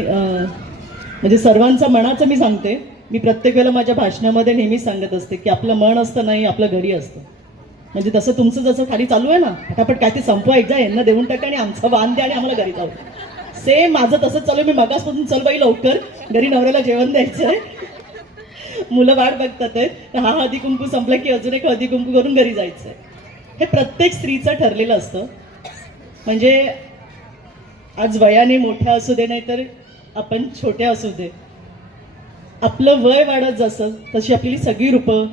म्हणजे सर्वांचं मनाचं मी सांगते. मी प्रत्येक वेळेला माझ्या भाषणामध्ये नेहमीच सांगत असते की आपलं मन असतं नाही आपलं घरी असतं. म्हणजे तसं तुमचं जसं खाली चालू आहे ना, फटाफट काय ते संपवा, एकदा यांना देऊन टाका आणि आमचं वाण द्या आणि आम्हाला घरी जाऊ. सेम माझं तसंच चालू आहे. मी मगासपासून चल बाई लवकर घरी नवऱ्याला जेवण द्यायचं आहे, मुलं वाट बघतात आहे, हा हळदी कुंकू संपला की अजून एक हळदी कुंकू करून घरी जायचं आहे. हे प्रत्येक स्त्रीचं ठरलेलं असतं. म्हणजे आज वयाने मोठ्या असू दे नाही तर आपण छोट्या असू दे, आपलं वय वाढत जसं तशी आपली सगळी रूपं,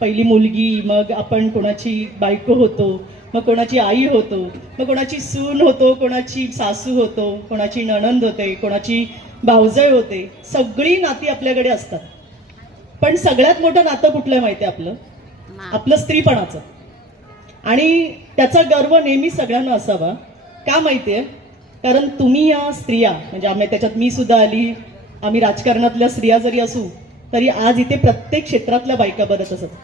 पहिली मुलगी, मग आपण कोणाची बायको होतो, मग कोणाची आई होतो, मग कोणाची सून होतो, कोणाची सासू होतो, कोणाची नणंद होते, कोणाची भावजय होते. सगळी नाती आपल्याकडे असतात. पण सगळ्यात मोठं नातं कुठलं माहिती आहे आपलं? आपलं स्त्रीपणाचं. आणि त्याचा गर्व नेहमी सगळ्यांना असावा. का माहितीये? कारण तुम्ही या स्त्रिया, म्हणजे आम्ही त्याच्यात मी सुद्धा आली, आम्ही राजकारणातल्या स्त्रिया जरी असू तरी आज इथे प्रत्येक क्षेत्रातल्या बायका बरत असत.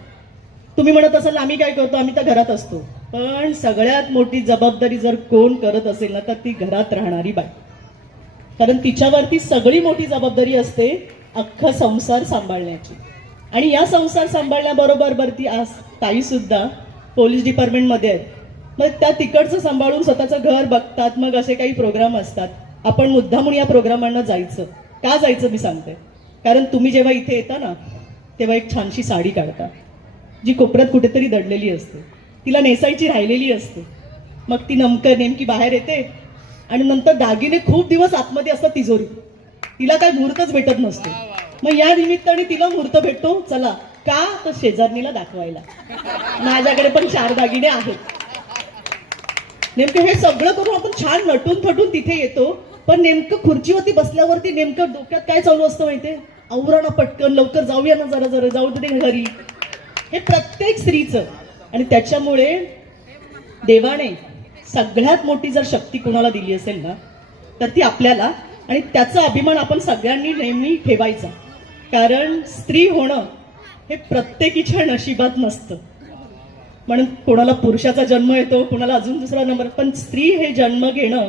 तुम्ही म्हणत असाल आम्ही काय करतो, आम्ही तर घरात असतो. पण सगळ्यात मोठी जबाबदारी जर कोण करत असेल ना तर ती घरात राहणारी बाई. कारण तिच्यावरती सगळी मोठी जबाबदारी असते अख्खा संसार सांभाळण्याची. आणि या संसार सांभाळण्याबरोबर बरती आज ताई सुद्धा पोलीस डिपार्टमेंटमध्ये आहेत. मग त्या तिकडचं सांभाळून स्वतःचं घर बघतात. मग असे काही प्रोग्राम असतात, आपण मुद्दामून या प्रोग्रामांना जायचं. का जायचं मी सांगते. कारण तुम्ही जेव्हा इथे येता ना तेव्हा एक छानशी साडी काढता जी कोपऱ्यात कुठेतरी दडलेली असते, तिला नेसायची राहिलेली असते. मग ती नेमकी बाहेर येते आणि नंतर दागिने खूप दिवस आतमध्ये असतात तिजोरीत, तिला काय मुहूर्तच भेटत नसतो. मग या निमित्ताने तिला मुहूर्त भेटतो. चला का तर शेजारणीला दाखवायला माझ्याकडे पण 4 दागिने आहेत. नेमकं हे सगळं करून आपण छान नटून थटून तिथे येतो. पण नेमकं खुर्चीवरती बसल्यावरती नेमकं डोक्यात काय चालू असतं माहितीये? आवरणं पटकन, लवकर जाऊया ना, जरा जरा जाऊ दे घरी. हे प्रत्येक स्त्रीचं. आणि त्याच्यामुळे देवाने सगळ्यात मोठी जर शक्ती कोणाला दिली असेल ना तर ती आपल्याला. आणि त्याचा अभिमान आपण सगळ्यांनी नेहमी ठेवायचा. कारण स्त्री होणं हे प्रत्येकीच्या नशिबात नसतं. म्हणून कोणाला पुरुषाचा जन्म येतो, कोणाला अजून दुसरा नंबर, पण स्त्री हे जन्म घेणं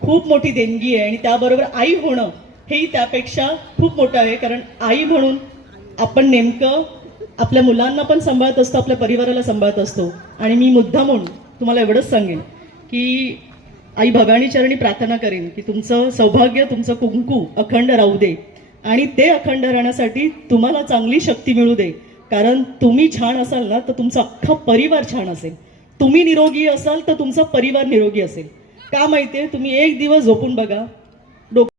खूप मोठी देणगी आहे. आणि त्याबरोबर आई होणं हेही त्यापेक्षा खूप मोठं आहे. कारण आई म्हणून आपण नेमकं आपल्या मुलांना पण सांभाळत असतो, आपल्या परिवाराला सांभाळत असतो. आणि मी मुद्दामून तुम्हाला एवढंच सांगेन की आई भवानी चरणी प्रार्थना करेन की तुमचं सौभाग्य, तुमचं कुंकू अखंड राहू दे. आणि ते अखंड राहण्यासाठी तुम्हाला चांगली शक्ती मिळू दे. कारण तुम्ही छान असाल ना तर तुमचा अख्खा परिवार छान असेल. तुम्ही निरोगी असाल तर तुमचा परिवार निरोगी असेल. का माहितीये? तुम्ही एक दिवस झोपून बघा,